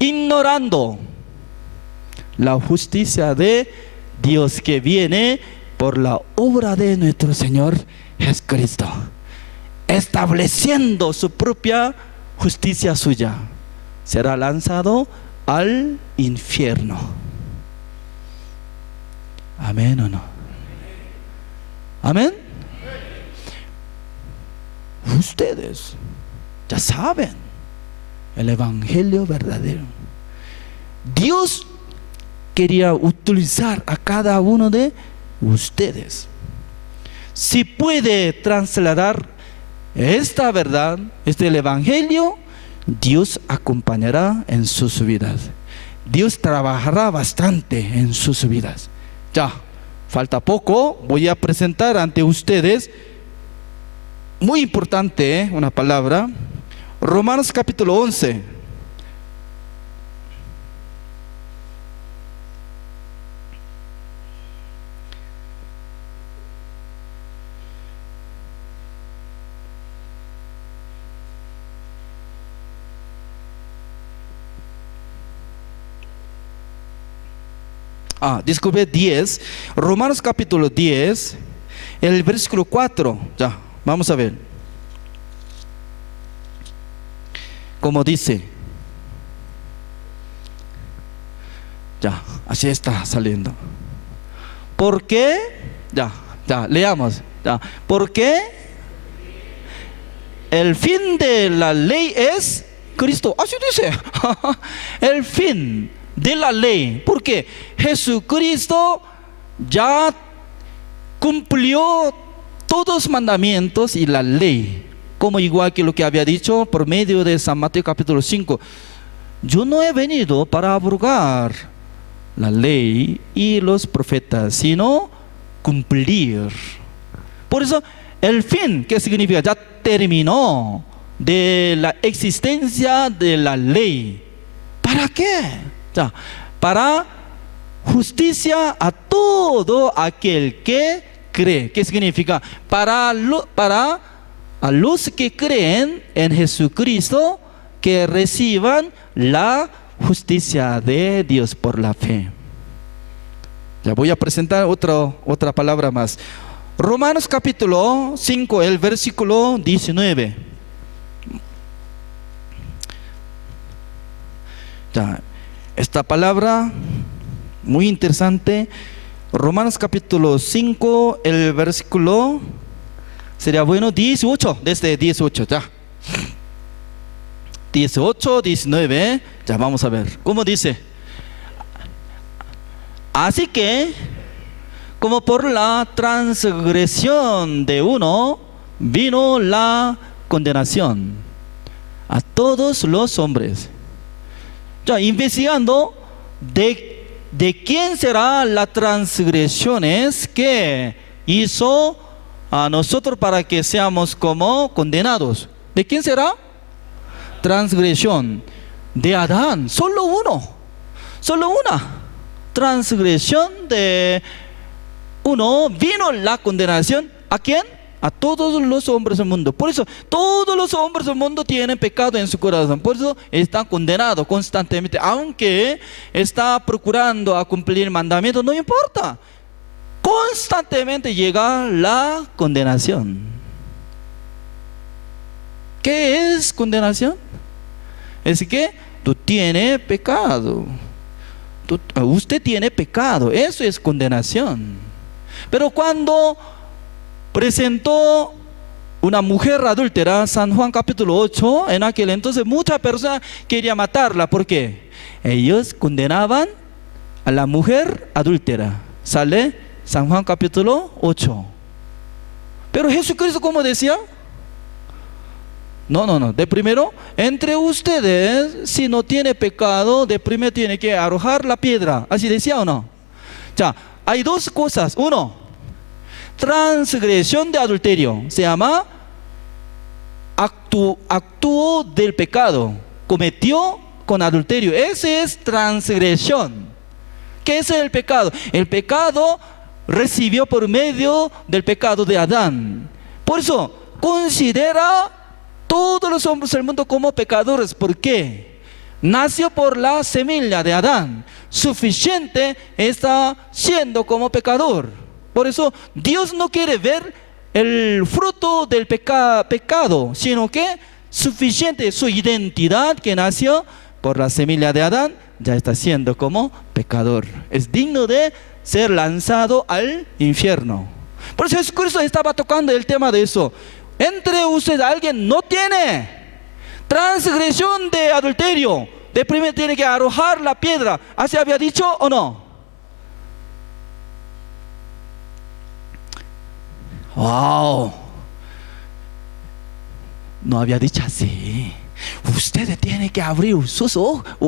Ignorando la justicia de Dios que viene por la obra de nuestro Señor Jesucristo, estableciendo su propia justicia suya. Será lanzado al infierno. ¿Amén o no? ¿Amén? Ustedes ya saben el evangelio verdadero. Dios quería utilizar a cada uno de ustedes. Si puede trasladar esta verdad, el evangelio, Dios acompañará en sus vidas. Dios trabajará bastante en sus vidas. Ya, falta poco, voy a presentar ante ustedes, muy importante, una palabra, Romanos capítulo 11. Disculpe, 10. Romanos capítulo 10, el versículo 4. Ya, vamos a ver. Como dice. Ya, así está saliendo. ¿Por qué? Ya, leamos. Ya. ¿Por qué? El fin de la ley es Cristo. Así dice. El fin de la ley. Porque Jesucristo ya cumplió todos los mandamientos y la ley. Como igual que lo que había dicho por medio de San Mateo capítulo 5. Yo no he venido para abrogar la ley y los profetas, sino cumplir. Por eso el fin, ¿qué significa? Ya terminó de la existencia de la ley. ¿Para qué? Ya, para justicia a todo aquel que cree. ¿Qué significa? Para a los que creen en Jesucristo, que reciban la justicia de Dios por la fe. Ya voy a presentar otra palabra más. Romanos capítulo 5, el versículo 19. Ya, esta palabra muy interesante. Romanos capítulo 5, el versículo sería bueno 18, desde 18 ya. 18, 19, ya vamos a ver. ¿Cómo dice? Así que, como por la transgresión de uno vino la condenación a todos los hombres. Ya investigando de quién será la transgresiones que hizo a nosotros para que seamos como condenados. ¿De quién será? Transgresión de Adán, solo uno, solo una transgresión de uno vino la condenación. ¿A quién? A todos los hombres del mundo. Por eso todos los hombres del mundo tienen pecado en su corazón. Por eso están condenados constantemente. Aunque está procurando a cumplir el mandamiento, no importa. Constantemente llega la condenación. ¿Qué es condenación? Es que tú tienes pecado. Usted tiene pecado. Eso es condenación. Pero cuando presentó una mujer adúltera, San Juan capítulo 8, en aquel entonces muchas personas querían matarla. ¿Por qué? Ellos condenaban a la mujer adúltera. Sale San Juan capítulo 8. Pero Jesucristo, ¿cómo decía? No. De primero, entre ustedes, si no tiene pecado, de primero tiene que arrojar la piedra. ¿Así decía o no? Ya, hay dos cosas. Uno, transgresión de adulterio. Se llama actúo del pecado. Cometió con adulterio. Ese es transgresión. ¿Qué es el pecado? El pecado recibió por medio del pecado de Adán. Por eso, considera todos los hombres del mundo como pecadores. ¿Por qué? Nació por la semilla de Adán. Suficiente está siendo como pecador. Por eso Dios no quiere ver el fruto del pecado, sino que suficiente su identidad que nació por la semilla de Adán, ya está siendo como pecador. Es digno de ser lanzado al infierno. Por eso Jesucristo estaba tocando el tema de eso. Entre ustedes alguien no tiene transgresión de adulterio, de primero tiene que arrojar la piedra. ¿Así había dicho o no? Wow. No había dicho así. Ustedes tienen que abrir sus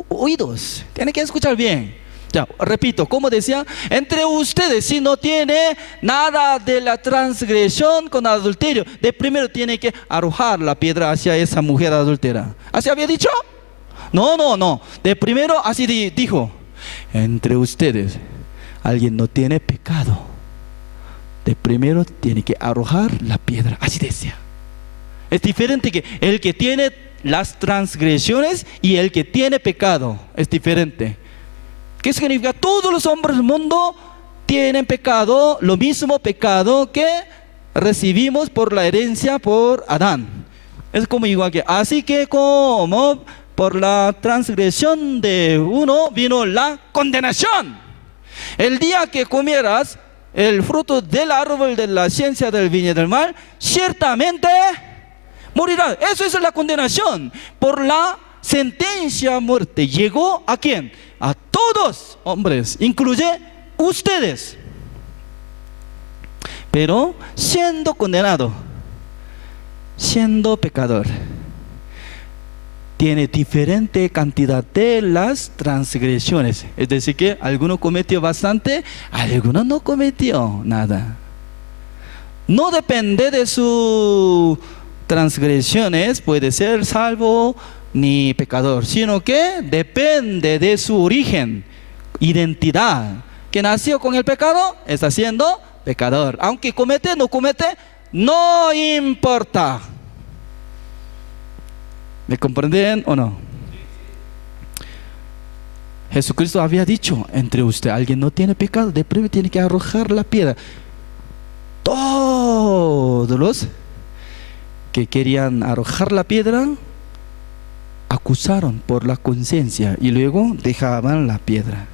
oídos. Tienen que escuchar bien. Ya, repito, como decía, entre ustedes, si no tiene nada de la transgresión con adulterio, de primero tiene que arrojar la piedra hacia esa mujer adúltera. ¿Así había dicho? No. De primero así dijo. Entre ustedes, alguien no tiene pecado. De primero tiene que arrojar la piedra. Así decía. Es diferente que el que tiene las transgresiones y el que tiene pecado. Es diferente. ¿Qué significa? Todos los hombres del mundo tienen pecado, lo mismo pecado que recibimos por la herencia por Adán. Es como igual que, así que como por la transgresión de uno vino la condenación. El día que comieras el fruto del árbol de la ciencia del bien y del mal, ciertamente morirás. Eso es la condenación. Por la sentencia a muerte. ¿Llegó a quién? A todos hombres, incluye ustedes. Pero siendo condenado, siendo pecador, tiene diferente cantidad de las transgresiones. Es decir que alguno cometió bastante, alguno no cometió nada. No depende de sus transgresiones, puede ser salvo ni pecador, sino que depende de su origen, identidad. Que nació con el pecado, está siendo pecador. Aunque comete, no comete, no importa. ¿Me comprenden o no? Jesucristo había dicho, entre usted alguien no tiene pecado, de primero tiene que arrojar la piedra. Todos los que querían arrojar la piedra acusaron por la conciencia y luego dejaban la piedra.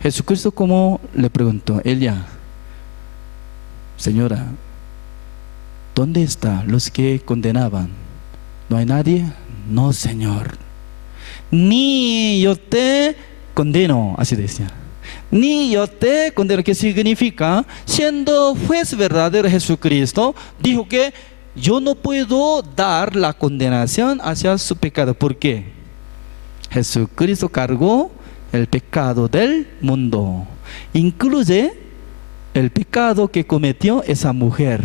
Jesucristo como le preguntó, ella, señora, ¿dónde están los que condenaban? ¿No hay nadie? No, Señor. Ni yo te condeno, así decía. Ni yo te condeno, ¿qué significa? Siendo juez verdadero Jesucristo, dijo que yo no puedo dar la condenación hacia su pecado. ¿Por qué? Jesucristo cargó el pecado del mundo. Incluye el pecado que cometió esa mujer.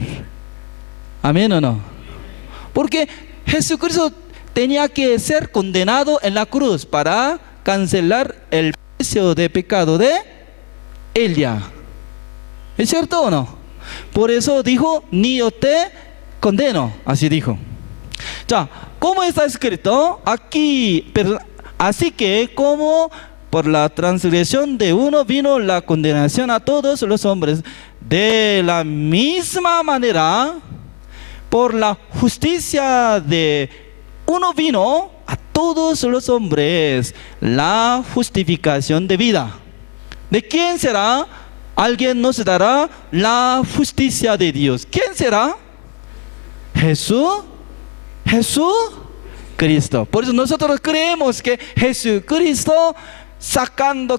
¿Amén o no? Porque Jesucristo tenía que ser condenado en la cruz para cancelar el precio de pecado de ella. ¿Es cierto o no? Por eso dijo, ni yo te condeno. Así dijo. Ya, ¿cómo está escrito? Aquí, así que como por la transgresión de uno vino la condenación a todos los hombres, de la misma manera, por la justicia de uno vino a todos los hombres la justificación de vida. ¿De quién será? Alguien nos dará la justicia de Dios. ¿Quién será? Jesucristo. Por eso nosotros creemos que Jesucristo,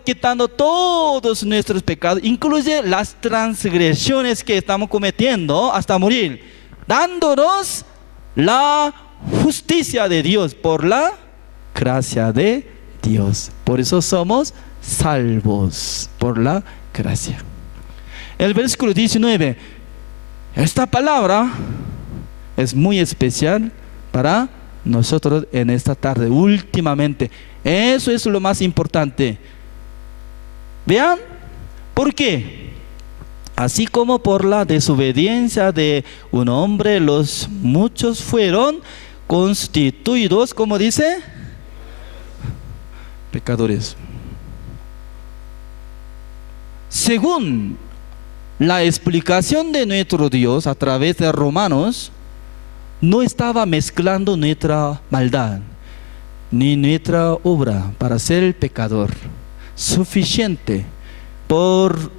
quitando todos nuestros pecados, incluye las transgresiones que estamos cometiendo hasta morir, dándonos la justicia de Dios por la gracia de Dios. Por eso somos salvos por la gracia. El versículo 19. Esta palabra es muy especial para nosotros en esta tarde, últimamente. Eso es lo más importante. Vean, ¿por qué? Así como por la desobediencia de un hombre, los muchos fueron constituidos, ¿cómo dice? Pecadores. Según la explicación de nuestro Dios a través de Romanos, no estaba mezclando nuestra maldad ni nuestra obra para ser pecador. Suficiente por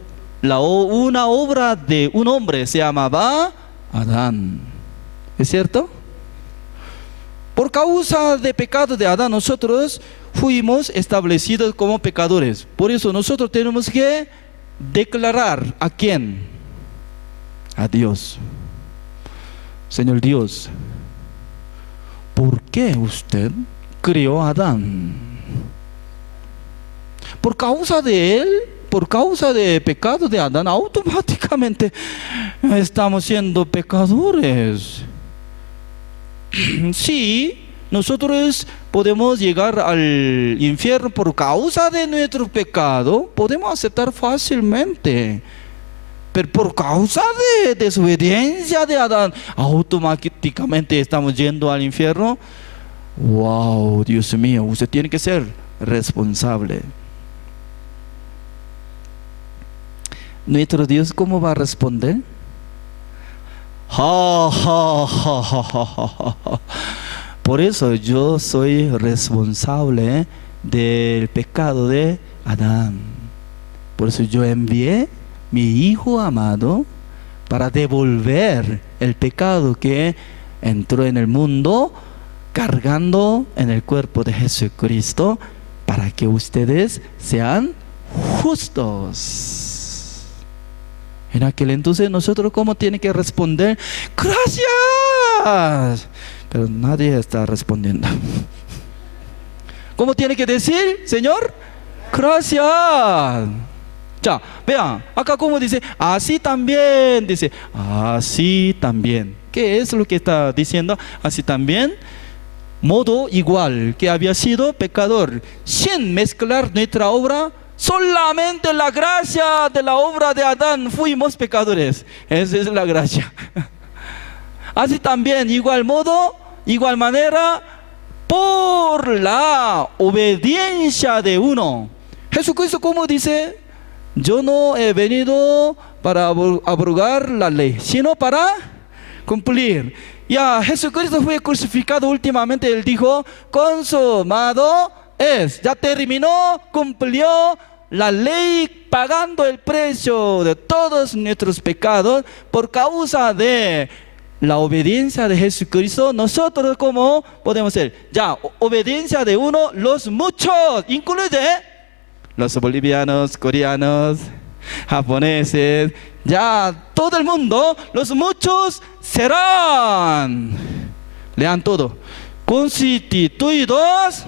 una obra de un hombre, se llamaba Adán. ¿Es cierto? Por causa del pecado de Adán, nosotros fuimos establecidos como pecadores. Por eso nosotros tenemos que declarar ¿a quién? A Dios. Señor Dios, ¿por qué usted creó a Adán? Por causa de él, por causa del pecado de Adán, automáticamente estamos siendo pecadores. Sí, nosotros podemos llegar al infierno por causa de nuestro pecado, podemos aceptar fácilmente. Pero por causa de desobediencia de Adán, automáticamente estamos yendo al infierno. ¡Wow! Dios mío, usted tiene que ser responsable. nuestro Dios, ¿cómo va a responder? Ja, ja, ja, ja, ja, ja, ja. Por eso yo soy responsable del pecado de Adán. Por eso yo envié mi Hijo amado para devolver el pecado que entró en el mundo, cargando en el cuerpo de Jesucristo, para que ustedes sean justos. En aquel entonces nosotros, ¿cómo tiene que responder? ¡Gracias! Pero nadie está respondiendo. ¿Cómo tiene que decir, Señor? Gracias. Ya, vean, acá como dice, así también, dice, así también. ¿Qué es lo que está diciendo? Así también, modo igual que había sido pecador, sin mezclar nuestra obra, solamente la gracia de la obra de Adán fuimos pecadores. Esa es la gracia. Así también, igual modo, igual manera, por la obediencia de uno. Jesucristo, como dice, yo no he venido para abrogar la ley, sino para cumplir. Ya Jesucristo fue crucificado últimamente, Él dijo, consumado es. Ya terminó, cumplió la ley, pagando el precio de todos nuestros pecados. Por causa de la obediencia de Jesucristo, nosotros como podemos ser, ya, obediencia de uno, los muchos, incluye los bolivianos, coreanos, japoneses, ya todo el mundo, los muchos serán, lean todo, constituidos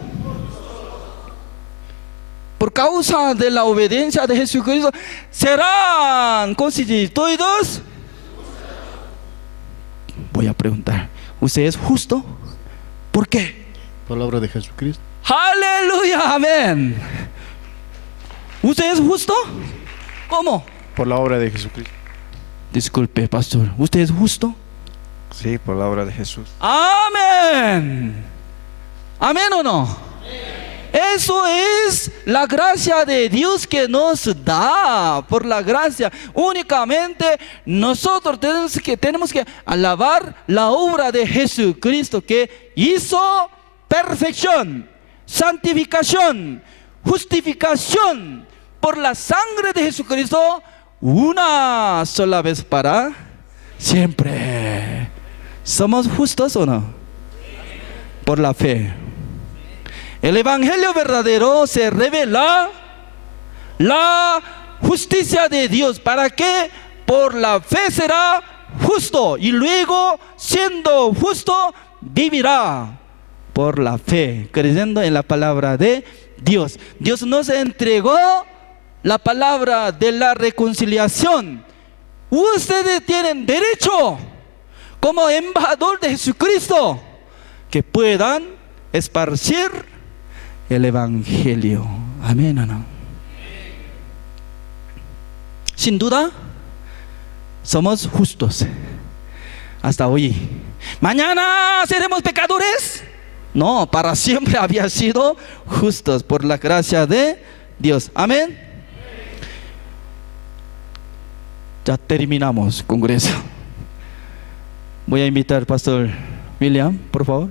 por causa de la obediencia de Jesucristo, serán constituidos. Voy a preguntar, ¿usted es justo? ¿Por qué? Por la obra de Jesucristo. Aleluya, amén. ¿Usted es justo? ¿Cómo? Por la obra de Jesucristo. Disculpe, pastor, ¿usted es justo? Sí, por la obra de Jesús. Amén. ¿Amén o no? Eso es la gracia de Dios que nos da. Por la gracia únicamente nosotros tenemos que alabar la obra de Jesucristo, que hizo perfección, santificación, justificación por la sangre de Jesucristo una sola vez para siempre. ¿Somos justos o no? Por la fe. El evangelio verdadero se revela la justicia de Dios. ¿Para qué? Por la fe será justo, y luego, siendo justo, vivirá por la fe, creyendo en la palabra de Dios. Dios nos entregó la palabra de la reconciliación. Ustedes tienen derecho, como embajador de Jesucristo, que puedan esparcir el evangelio. Amén o no. Sin duda somos justos hasta hoy. Mañana seremos pecadores. No, para siempre había sido justos por la gracia de Dios. Amén. Ya terminamos, congreso. Voy a invitar al pastor William, por favor.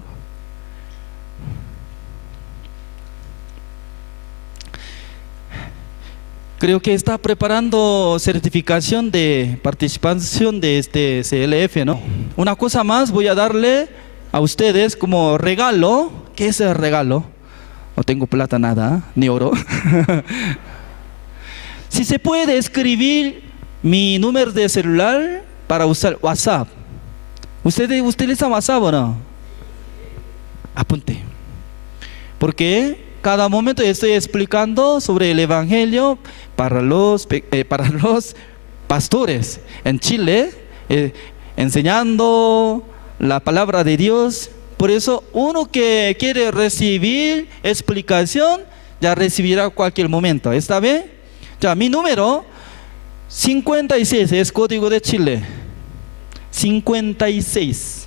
Creo que está preparando certificación de participación de este CLF, ¿no? Una cosa más voy a darle a ustedes como regalo. ¿Qué es el regalo? No tengo plata, nada, ni oro. Si se puede escribir mi número de celular para usar WhatsApp. ¿Ustedes utilizan WhatsApp o no? Apunte. Porque cada momento estoy explicando sobre el evangelio para los pastores en Chile, enseñando la palabra de Dios. Por eso uno que quiere recibir explicación ya recibirá cualquier momento. ¿Está bien? Ya, mi número 56 es código de Chile. 56.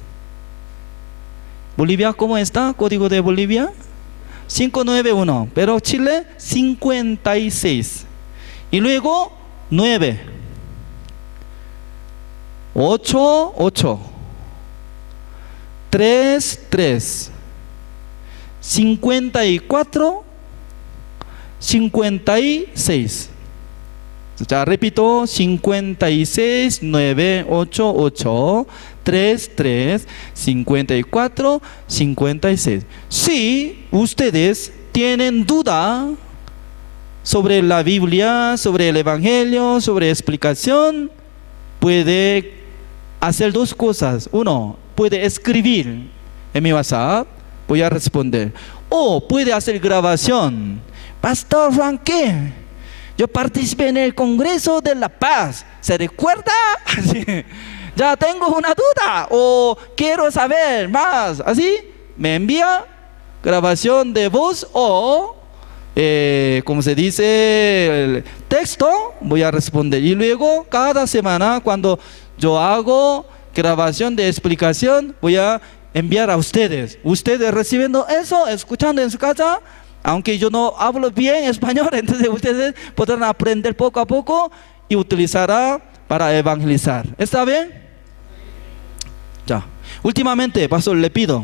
Bolivia, ¿cómo está? Código de Bolivia 591, pero Chile 56. Y luego 9. 8, 8. 3, 3. 54, 56. Ya repito, 56, 9, 8, 8, 3, 3, 54, 56. Si ustedes tienen duda sobre la Biblia, sobre el Evangelio, sobre explicación, puede hacer dos cosas. Uno, puede escribir en mi WhatsApp, voy a responder. O puede hacer grabación. Pastor Juan, ¿qué? Yo participé en el Congreso de la Paz. ¿Se recuerda? Ya tengo una duda o quiero saber más. Así me envía grabación de voz o, como se dice, el texto. Voy a responder. Y luego cada semana cuando yo hago grabación de explicación, voy a enviar a ustedes. Ustedes recibiendo eso, escuchando en su casa. Aunque yo no hablo bien español, entonces ustedes podrán aprender poco a poco y utilizará para evangelizar. ¿Está bien? Ya. Últimamente, pastor, le pido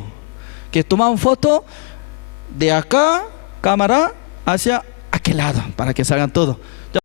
que tome una foto de acá, cámara, hacia aquel lado, para que salgan todo.